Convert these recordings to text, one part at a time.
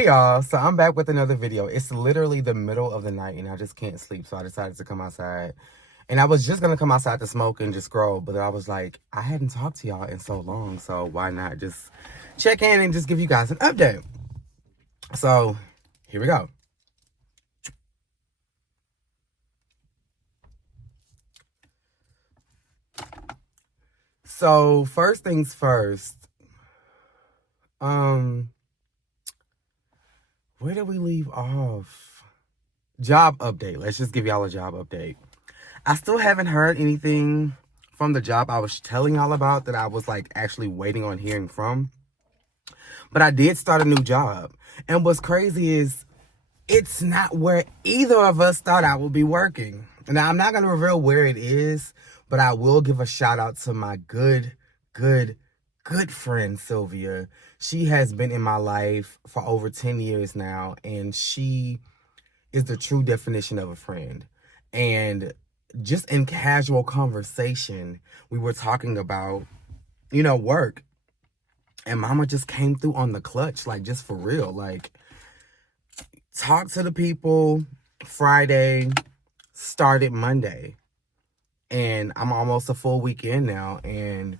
Hey y'all, so I'm back with another video. It's literally the middle of the night and I just can't sleep, so I decided to come outside. And I was just gonna come outside to smoke and just scroll, but I was like, I hadn't talked to y'all in so long, so why not just check in and just give you guys an update. So here we go. So first things first, where did we leave off? Job update. Let's just give y'all a job update. I still haven't heard anything from the job I was telling y'all about that I was like actually waiting on hearing from. But I did start a new job. And what's crazy is it's not where either of us thought I would be working. Now, I'm not going to reveal where it is, but I will give a shout out to my good friend, Sylvia. She has been in my life for over 10 years now, and she is the true definition of a friend. And just in casual conversation, we were talking about, work. And mama just came through on the clutch, like, just for real. Like, talk to the people Friday, started Monday. And I'm almost a full week in now. And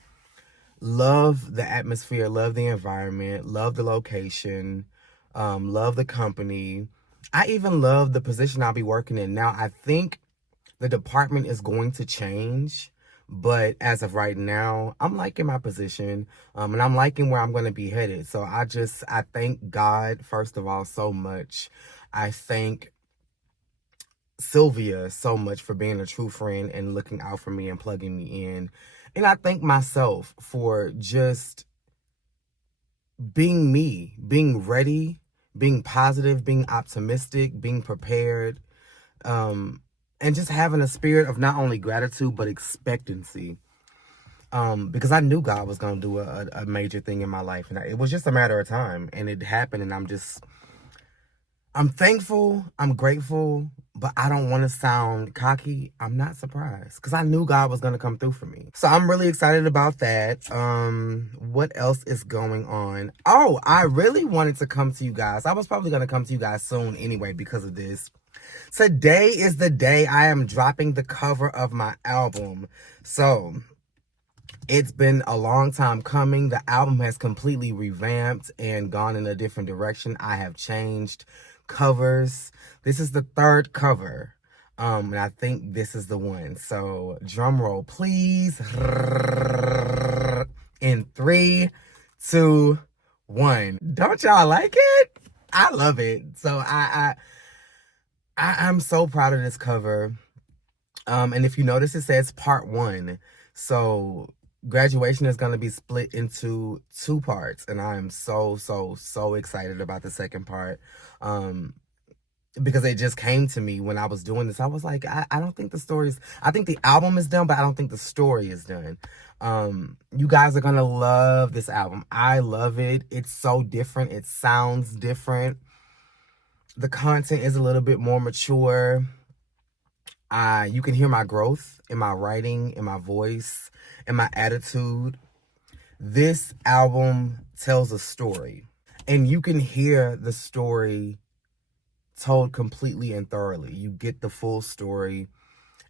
love the atmosphere, love the environment, love the location, love the company. I even love the position I'll be working in. Now, I think the department is going to change. But as of right now, I'm liking my position, and I'm liking where I'm going to be headed. So I thank God, first of all, so much. I thank Sylvia so much for being a true friend and looking out for me and plugging me in. And I thank myself for just being me, being ready, being positive, being optimistic, being prepared, and just having a spirit of not only gratitude, but expectancy. Because I knew God was going to do a major thing in my life. And it was just a matter of time. And it happened. And I'm thankful. I'm grateful. But I don't want to sound cocky. I'm not surprised. Because I knew God was going to come through for me. So I'm really excited about that. What else is going on? Oh, I really wanted to come to you guys. I was probably going to come to you guys soon anyway because of this. Today is the day I am dropping the cover of my album. So it's been a long time coming. The album has completely revamped and gone in a different direction. I have changed covers. This is the third cover. And I think this is the one. So drum roll, please. In 3, 2, 1. Don't y'all like it? I love it. So I'm so proud of this cover. And if you notice, it says part 1. So graduation is going to be split into 2 parts. And I am so excited about the second part. Because it just came to me when I was doing this. I was like, I don't think I think the album is done, but I don't think the story is done. You guys are going to love this album. I love it. It's so different. It sounds different. The content is a little bit more mature. You can hear my growth in my writing, in my voice, in my attitude. This album tells a story. And you can hear the story told completely and thoroughly. You get the full story.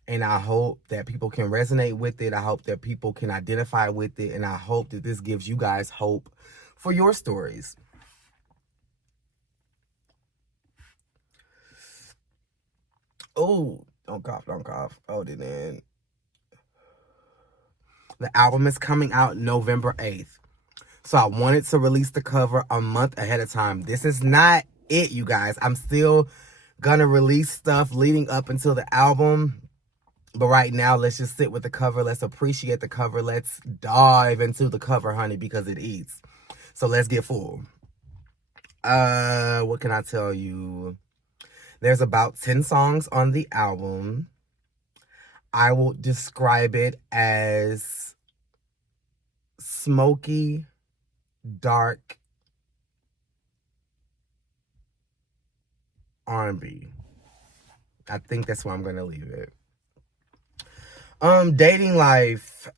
And I hope that people can resonate with it. I hope that people can identify with it. And I hope that this gives you guys hope for your stories. Oh, don't cough. Oh, then. The album is coming out November 8th. So I wanted to release the cover a month ahead of time. This is not it, you guys. I'm still gonna release stuff leading up until the album. But right now, let's just sit with the cover. Let's appreciate the cover. Let's dive into the cover, honey, because it eats. So let's get full. What can I tell you? There's about 10 songs on the album. I will describe it as smoky, dark R&B. I think that's where I'm gonna leave it. Dating life.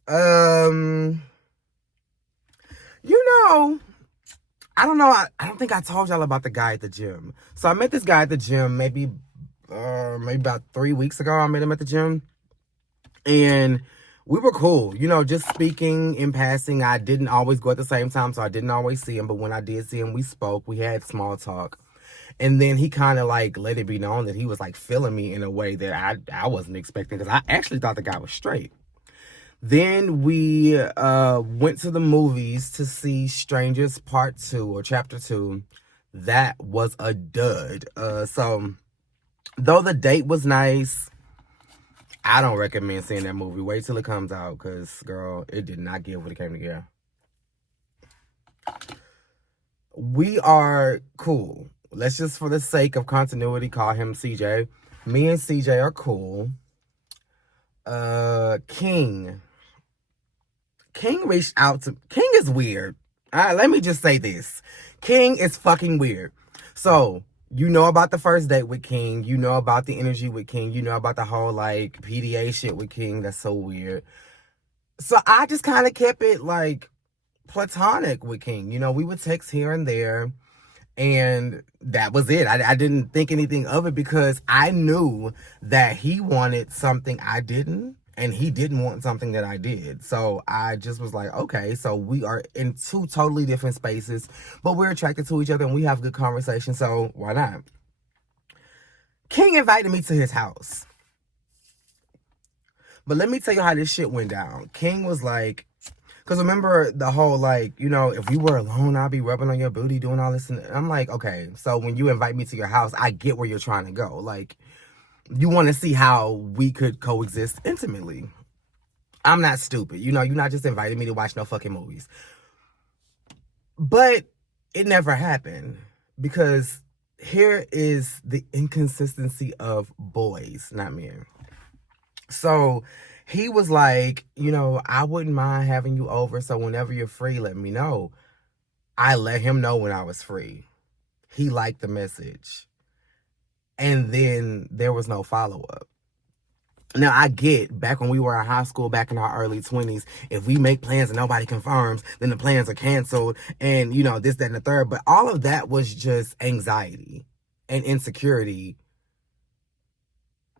I don't know. I don't think I told y'all about the guy at the gym. So I met this guy at the gym maybe about 3 weeks ago. I met him at the gym. And we were cool, just speaking in passing. I didn't always go at the same time, so I didn't always see him. But when I did see him, we spoke. We had small talk. And then he kind of like let it be known that he was like feeling me in a way that I wasn't expecting, because I actually thought the guy was straight. Then we went to the movies to see Strangers Part 2 or Chapter 2. That was a dud. So though the date was nice, I don't recommend seeing that movie. Wait till it comes out, because, girl, it did not give what it came together. We are cool. Let's just, for the sake of continuity, call him CJ. Me and CJ are cool. King reached out to... King is weird. Let me just say this. King is fucking weird. So, you know about the first date with King. You know about the energy with King. You know about the whole, like, PDA shit with King. That's so weird. So, I just kind of kept it, like, platonic with King. We would text here and there. And that was it. I didn't think anything of it, because I knew that he wanted something I didn't, and he didn't want something that I did. So I just was like, okay, so we are in two totally different spaces, but we're attracted to each other and we have good conversation, so why not? King invited me to his house. But let me tell you how this shit went down. King was like, because remember the whole, like, if we were alone, I'd be rubbing on your booty, doing all this. And I'm like, okay, so when you invite me to your house, I get where you're trying to go. Like, you want to see how we could coexist intimately. I'm not stupid. You're not just inviting me to watch no fucking movies. But it never happened, because here is the inconsistency of boys, not men. So he was like, I wouldn't mind having you over, so whenever you're free, let me know. I let him know when I was free. He liked the message. And then there was no follow-up. Now, I get, back when we were in high school, back in our early 20s, if we make plans and nobody confirms, then the plans are canceled, and, this, that, and the third. But all of that was just anxiety and insecurity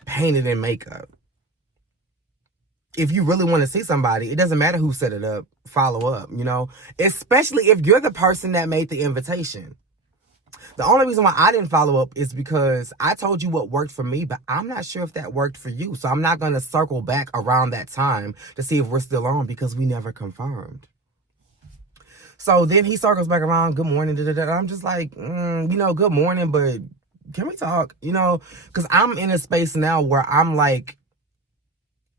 painted in makeup. If you really want to see somebody, it doesn't matter who set it up, follow up, especially if you're the person that made the invitation. The only reason why I didn't follow up is because I told you what worked for me, but I'm not sure if that worked for you. So I'm not going to circle back around that time to see if we're still on, because we never confirmed. So then he circles back around, good morning, I'm just like, good morning, but can we talk? Because I'm in a space now where I'm like,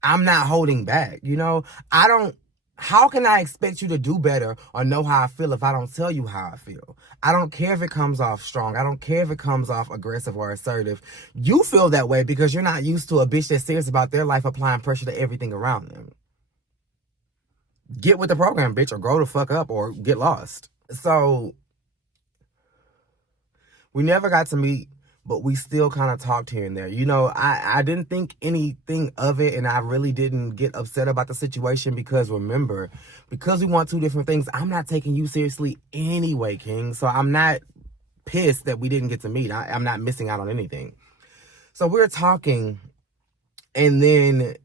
I'm not holding back, how can I expect you to do better or know how I feel if I don't tell you how I feel? I don't care if it comes off strong. I don't care if it comes off aggressive or assertive. You feel that way because you're not used to a bitch that's serious about their life applying pressure to everything around them. Get with the program, bitch, or grow the fuck up or get lost. So, we never got to meet, but we still kind of talked here and there. I didn't think anything of it, and I really didn't get upset about the situation, because remember, because we want two different things, I'm not taking you seriously anyway, King. So I'm not pissed that we didn't get to meet. I'm not missing out on anything. So we're talking, and then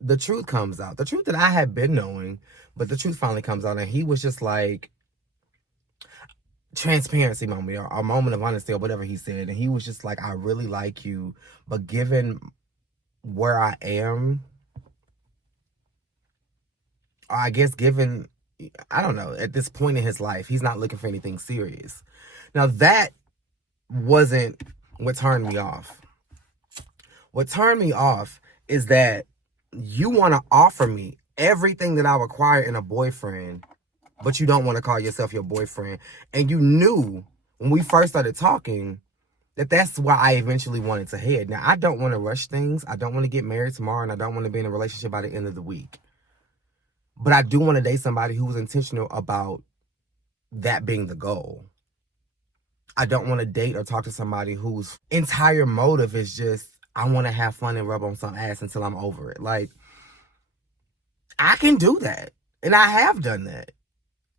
the truth comes out. The truth that I had been knowing, but the truth finally comes out, and he was just like, transparency moment, or a moment of honesty, or whatever he said. And he was just like, I really like you, but given where I am, or I guess given, I don't know, at this point in his life, he's not looking for anything serious. Now, that wasn't what turned me off. What turned me off is that you want to offer me everything that I require in a boyfriend, but you don't want to call yourself your boyfriend. And you knew when we first started talking that that's why I eventually wanted to head. Now, I don't want to rush things. I don't want to get married tomorrow, and I don't want to be in a relationship by the end of the week. But I do want to date somebody who's intentional about that being the goal. I don't want to date or talk to somebody whose entire motive is just, I want to have fun and rub on some ass until I'm over it. Like, I can do that. And I have done that.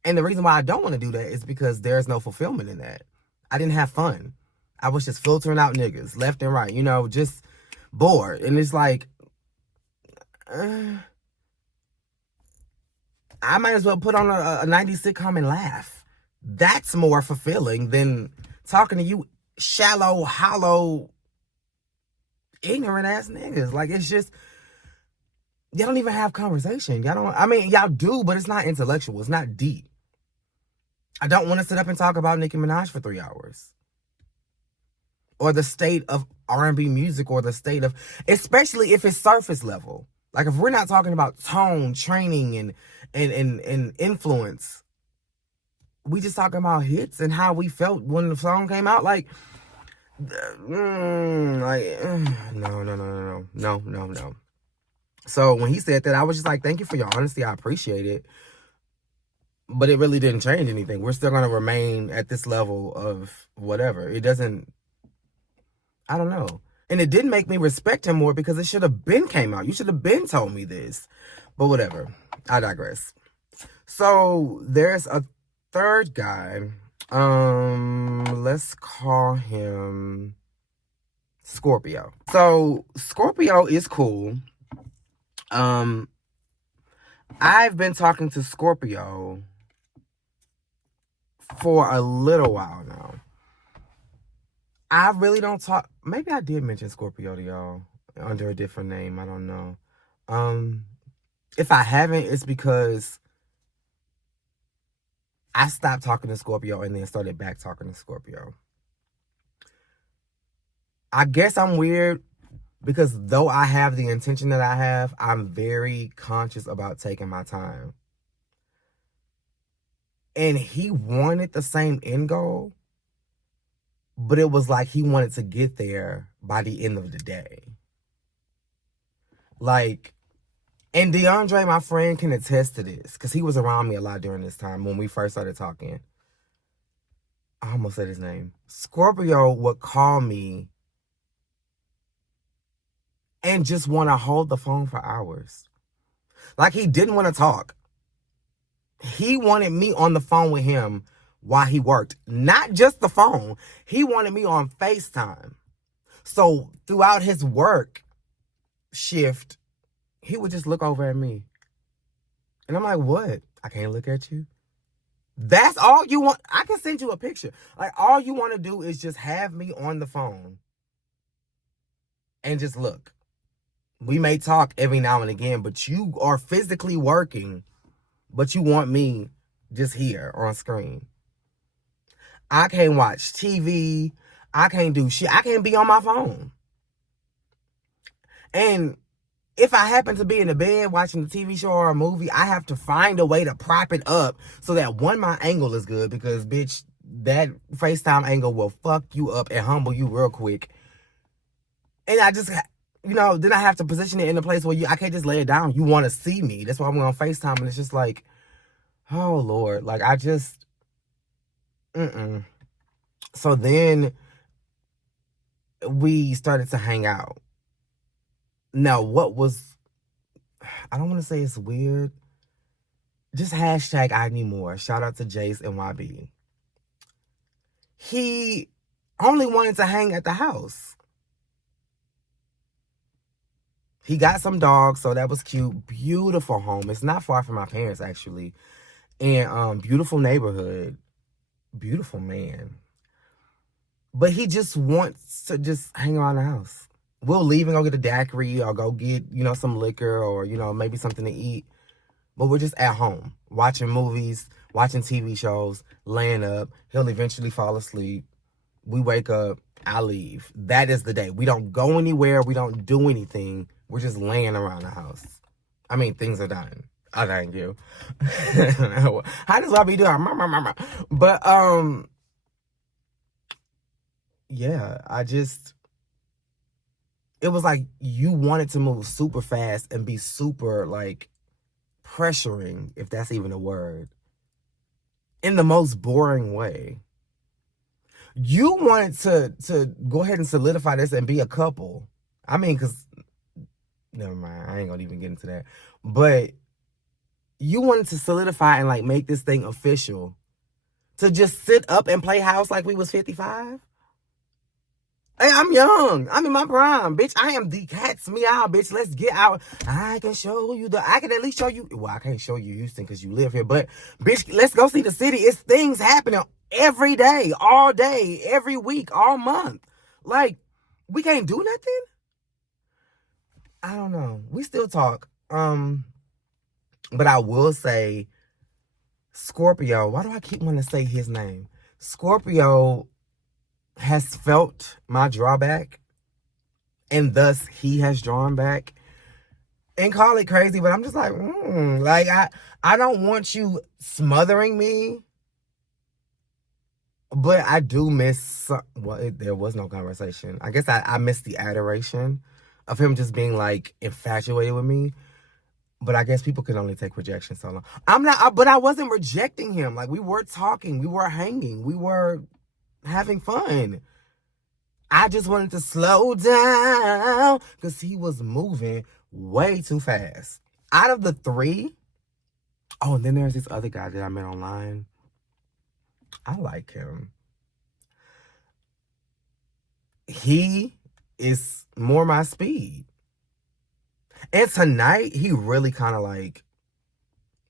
And the reason why I don't want to do that is because there's no fulfillment in that. I didn't have fun. I was just filtering out niggas left and right, just bored. And it's like, I might as well put on a 90s sitcom and laugh. That's more fulfilling than talking to you shallow, hollow, ignorant ass niggas. Like, it's just, y'all don't even have conversation. Y'all do, but it's not intellectual. It's not deep. I don't want to sit up and talk about Nicki Minaj for 3 hours. Or the state of R&B music, or the state of, especially if it's surface level. Like, if we're not talking about tone, training, and influence, we just talking about hits and how we felt when the song came out. No. So when he said that, I was just like, thank you for your honesty. I appreciate it. But it really didn't change anything. We're still going to remain at this level of whatever. It doesn't, I don't know. And it didn't make me respect him more because it should have been came out. You should have been told me this. But whatever. I digress. So there's a third guy. Let's call him Scorpio. So Scorpio is cool. I've been talking to Scorpio for a little while now. I really don't talk. Maybe I did mention Scorpio to y'all under a different name. I don't know. If I haven't, it's because I stopped talking to Scorpio and then started back talking to Scorpio. I guess I'm weird because though I have the intention that I have, I'm very conscious about taking my time. And he wanted the same end goal, but it was like he wanted to get there by the end of the day. Like, and DeAndre, my friend, can attest to this because he was around me a lot during this time when we first started talking. I almost said his name. Scorpio would call me and just want to hold the phone for hours. Like, he didn't want to talk. He wanted me on the phone with him while he worked. Not just the phone. He wanted me on FaceTime. So throughout his work shift, he would just look over at me. And I'm like, what? I can't look at you? That's all you want? I can send you a picture. Like, all you want to do is just have me on the phone and just look. We may talk every now and again, but you are physically working, but you want me just here on screen. I can't watch TV. I can't do shit. I can't be on my phone. And if I happen to be in the bed watching a TV show or a movie, I have to find a way to prop it up so that one, my angle is good, because bitch, that FaceTime angle will fuck you up and humble you real quick. And I just, then I have to position it in a place where I can't just lay it down. You want to see me. That's why I'm on FaceTime. And it's just like, oh Lord, like I just, So then we started to hang out. Now, I don't want to say it's weird. Just hashtag I need more. Shout out to Jace and YB. He only wanted to hang at the house. He got some dogs, so that was cute. Beautiful home. It's not far from my parents, actually. And beautiful neighborhood. Beautiful man. But he just wants to just hang around the house. We'll leave and go get a daiquiri or go get, some liquor or, maybe something to eat. But we're just at home, watching movies, watching TV shows, laying up. He'll eventually fall asleep. We wake up, I leave. That is the day. We don't go anywhere. We don't do anything. We're just laying around the house. I mean, things are done. I thank you. How does YB do it? But, yeah, it was like you wanted to move super fast and be super, like, pressuring, if that's even a word, in the most boring way. You wanted to go ahead and solidify this and be a couple. I mean, because, never mind, I ain't gonna even get into that. But you wanted to solidify and like make this thing official. To just sit up and play house like we was 55? Hey, I'm young. I'm in my prime, bitch. I am the cat's meow, bitch. Let's get out. I can at least show you. Well, I can't show you Houston because you live here, but bitch, let's go see the city. It's things happening every day, all day, every week, all month. Like, we can't do nothing? I don't know. We still talk. But I will say, Scorpio, why do I keep wanting to say his name? Scorpio has felt my drawback, and thus he has drawn back. And call it crazy, but I'm just like, like I don't want you smothering me, but I do miss. Well, there was no conversation. I guess I miss the adoration of him just being like infatuated with me. But I guess people can only take rejection so long. But I wasn't rejecting him. Like, we were talking, we were hanging, we were having fun. I just wanted to slow down because he was moving way too fast. Out of the three, oh, and then there's this other guy that I met online. I like him. He is more my speed. And tonight, he really kind of like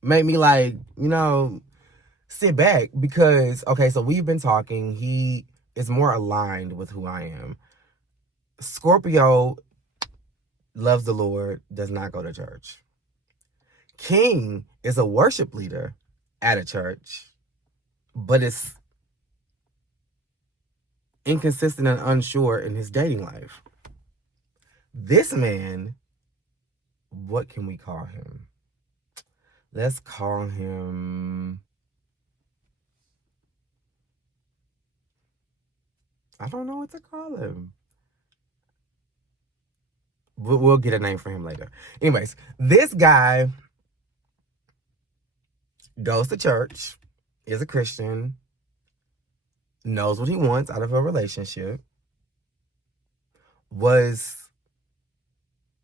made me like, sit back because, okay, so we've been talking. He is more aligned with who I am. Scorpio loves the Lord, does not go to church. King is a worship leader at a church, but is inconsistent and unsure in his dating life. This man, what can we call him? Let's call him... I don't know what to call him. We'll get a name for him later. Anyways, this guy goes to church, is a Christian, knows what he wants out of a relationship, was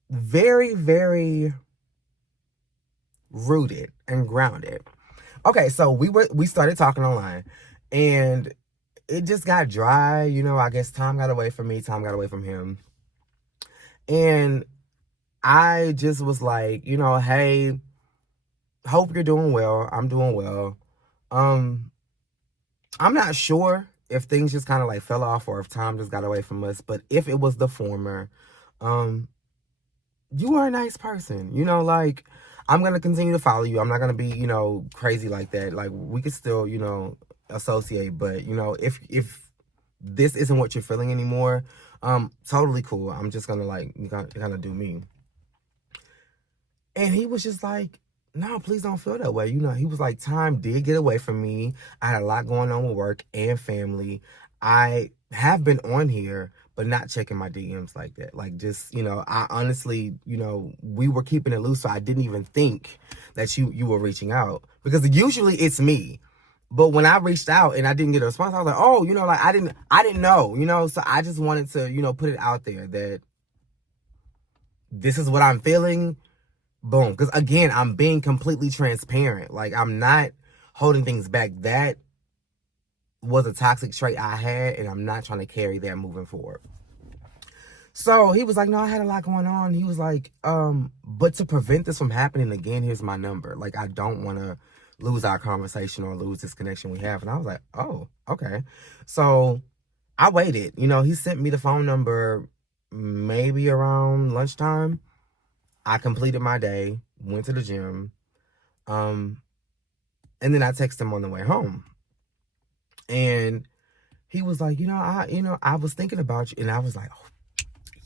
very, very rooted and grounded. Okay, so we started talking online, and it just got dry. I guess time got away from me, time got away from him. And I just was like, hey, hope you're doing well. I'm doing well. I'm not sure if things just kind of like fell off or if time just got away from us, but if it was the former, you are a nice person. Like, I'm going to continue to follow you. I'm not going to be, crazy like that. Like, we could still, associate, but, if this isn't what you're feeling anymore, totally cool. I'm just going to, like, kind of do me. And he was just like, no, please don't feel that way. He was like, time did get away from me. I had a lot going on with work and family. I have been on here, but not checking my DMs like that. Like, just, I honestly, we were keeping it loose, so I didn't even think that you were reaching out. Because usually it's me. But when I reached out and I didn't get a response, I was like, oh, like, I didn't know, so I just wanted to, put it out there that this is what I'm feeling. Boom. Because again, I'm being completely transparent. Like, I'm not holding things back. That was a toxic trait I had, and I'm not trying to carry that moving forward. So he was like, no, I had a lot going on. He was like, but to prevent this from happening again, here's my number. Like, I don't want to lose our conversation or lose this connection we have. And I was like, oh, okay. So I waited. He sent me the phone number maybe around lunchtime. I completed my day, went to the gym, and then I texted him on the way home. And he was like, I was thinking about you. And I was like, oh,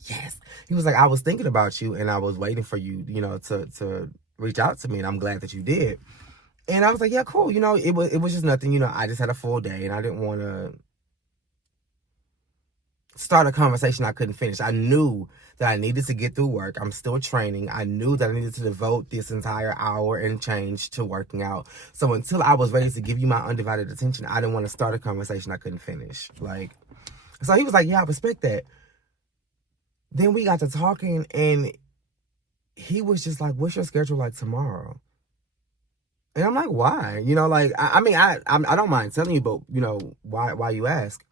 yes. He was like, I was thinking about you, and I was waiting for you, to reach out to me, and I'm glad that you did. And I was like, yeah, cool. It was just nothing. I just had a full day, and I didn't want to start a conversation I couldn't finish. I knew that I needed to get through work. I'm still training. I knew that I needed to devote this entire hour and change to working out. So until I was ready to give you my undivided attention, I didn't want to start a conversation I couldn't finish. Like, so he was like, yeah, I respect that. Then we got to talking, and he was just like, what's your schedule like tomorrow? And I'm like, why? You know, like, I mean, I don't mind telling you, but, you know, why you ask?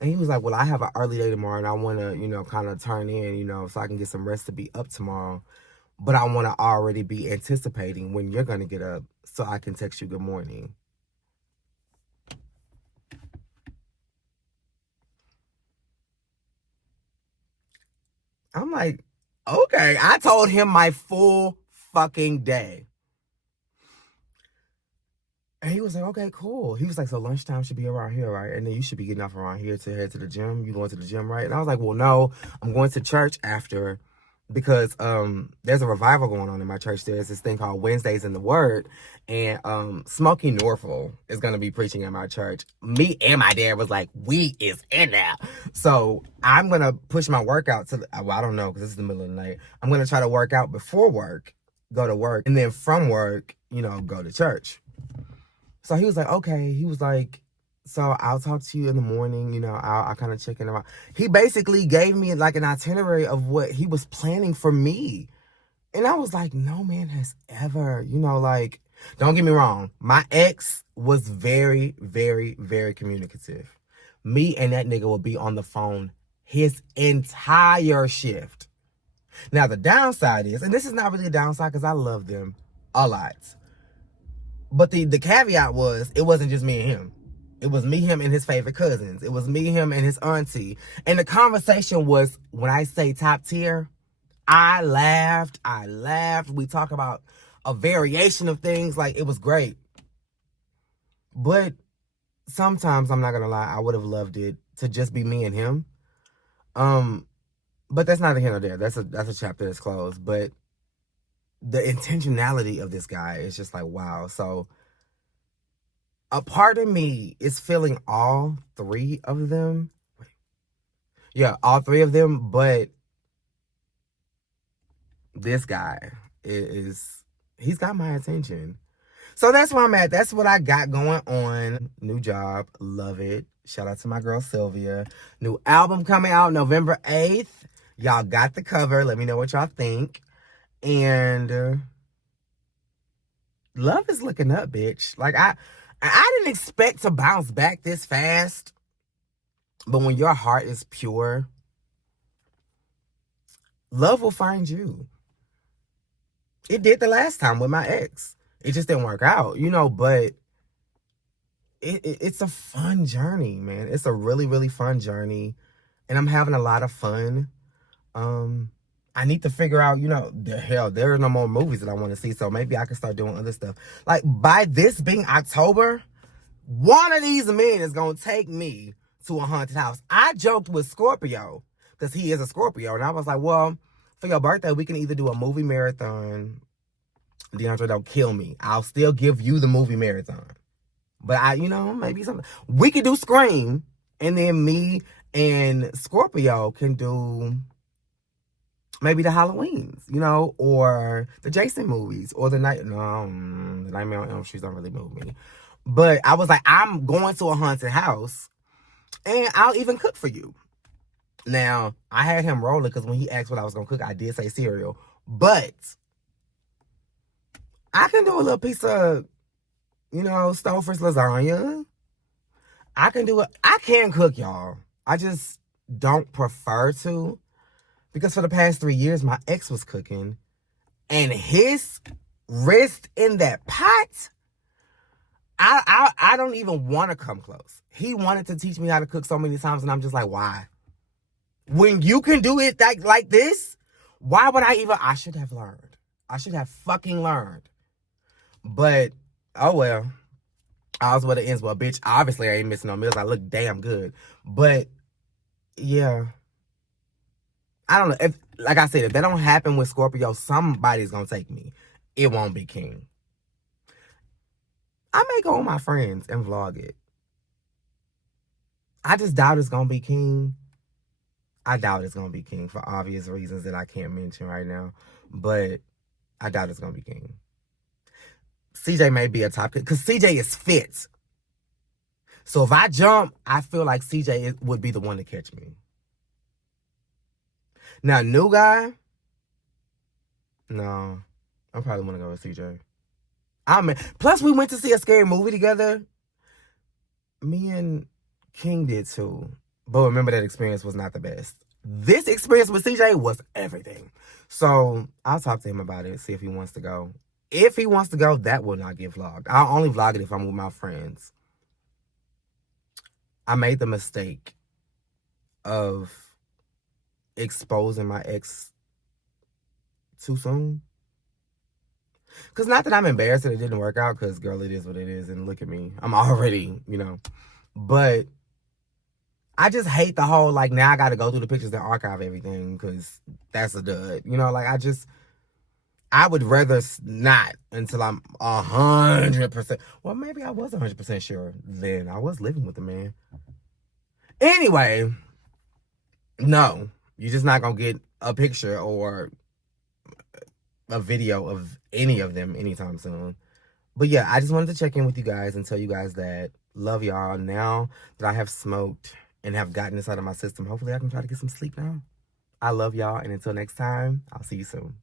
And he was like, well, I have an early day tomorrow and I want to, you know, kind of turn in, you know, so I can get some rest to be up tomorrow. But I want to already be anticipating when you're going to get up so I can text you good morning. I'm like, okay. I told him my full fucking day. And he was like, okay, cool. He was like, so lunchtime should be around here, right? And then you should be getting off around here to head to the gym. You going to the gym, right? And I was like, well, no, I'm going to church after because there's a revival going on in my church. There's this thing called Wednesdays in the Word. And Smokey Norfolk is going to be preaching at my church. Me and my dad was like, we is in there. So I'm going to push my workout to, well, I don't know because this is the middle of the night. I'm going to try to work out before work, go to work, and then from work, you know, go to church. So he was like, okay. He was like, so I'll talk to you in the morning. You know, I'll kind of check in about. He basically gave me like an itinerary of what he was planning for me. And I was like, no man has ever, you know, like, don't get me wrong. My ex was very, very, very communicative. Me and that nigga would be on the phone his entire shift. Now, the downside is, and this is not really a downside because I love them a lot. But the caveat was, it wasn't just me and him. It was me, him, and his favorite cousins. It was me, him, and his auntie. And the conversation was, when I say top tier, I laughed. We talked about a variation of things. Like, it was great. But sometimes, I'm not going to lie, I would have loved it to just be me and him. But that's neither here nor there. That's a chapter that's closed. But the intentionality of this guy is just like, wow. So a part of me is feeling all three of them. Yeah, all three of them, but this guy he's got my attention. So that's where I'm at. That's what I got going on. New job, love it. Shout out to my girl Sylvia. New album coming out November 8th. Y'all got the cover. Let me know what y'all think. And love is looking up, bitch. Like, I didn't expect to bounce back this fast. But when your heart is pure, love will find you. It did the last time with my ex. It just didn't work out, you know, but it's a fun journey, man. It's a really, really fun journey. And I'm having a lot of fun. I need to figure out, you know, there are no more movies that I want to see. So maybe I can start doing other stuff. Like, by this being October, one of these men is going to take me to a haunted house. I joked with Scorpio because he is a Scorpio. And I was like, well, for your birthday, we can either do a movie marathon. DeAndre, don't kill me. I'll still give you the movie marathon. But you know, maybe something. We could do Scream. And then me and Scorpio can do maybe the Halloweens, you know, or the Jason movies, or the Nightmare on Elm Street don't really move me. But I was like, I'm going to a haunted house, and I'll even cook for you. Now, I had him rolling because when he asked what I was going to cook, I did say cereal. But I can do a little piece of, you know, Stouffer's lasagna. I can cook, y'all. I just don't prefer to. Because for the past 3 years, my ex was cooking. And his wrist in that pot, I don't even want to come close. He wanted to teach me how to cook so many times, and I'm just like, why? When you can do it like this, why would I should have learned. I should have fucking learned. But, oh well. All's what it ends. Well, bitch, obviously I ain't missing no meals. I look damn good. But, yeah. I don't know. If, like I said, if that don't happen with Scorpio, somebody's going to take me. It won't be King. I may go with my friends and vlog it. I just doubt it's going to be King. I doubt it's going to be King for obvious reasons that I can't mention right now. But I doubt it's going to be King. CJ may be a top because CJ is fit. So if I jump, I feel like CJ would be the one to catch me. Now, new guy, no, I probably want to go with CJ. Plus we went to see a scary movie together. Me and King did too. But remember, that experience was not the best. This experience with CJ was everything. So I'll talk to him about it, see if he wants to go. If he wants to go, that will not get vlogged. I'll only vlog it if I'm with my friends. I made the mistake of exposing my ex too soon. Because not that I'm embarrassed that it didn't work out, because, girl, it is what it is. And look at me. I'm already, But I just hate the whole, like, now I got to go through the pictures and archive everything, because that's a dud. I would rather not until I'm 100%. Well, maybe I was 100% sure then. I was living with the man. Anyway, no. You're just not going to get a picture or a video of any of them anytime soon. But yeah, I just wanted to check in with you guys and tell you guys that love y'all. Now that I have smoked and have gotten this out of my system, hopefully I can try to get some sleep now. I love y'all, and until next time, I'll see you soon.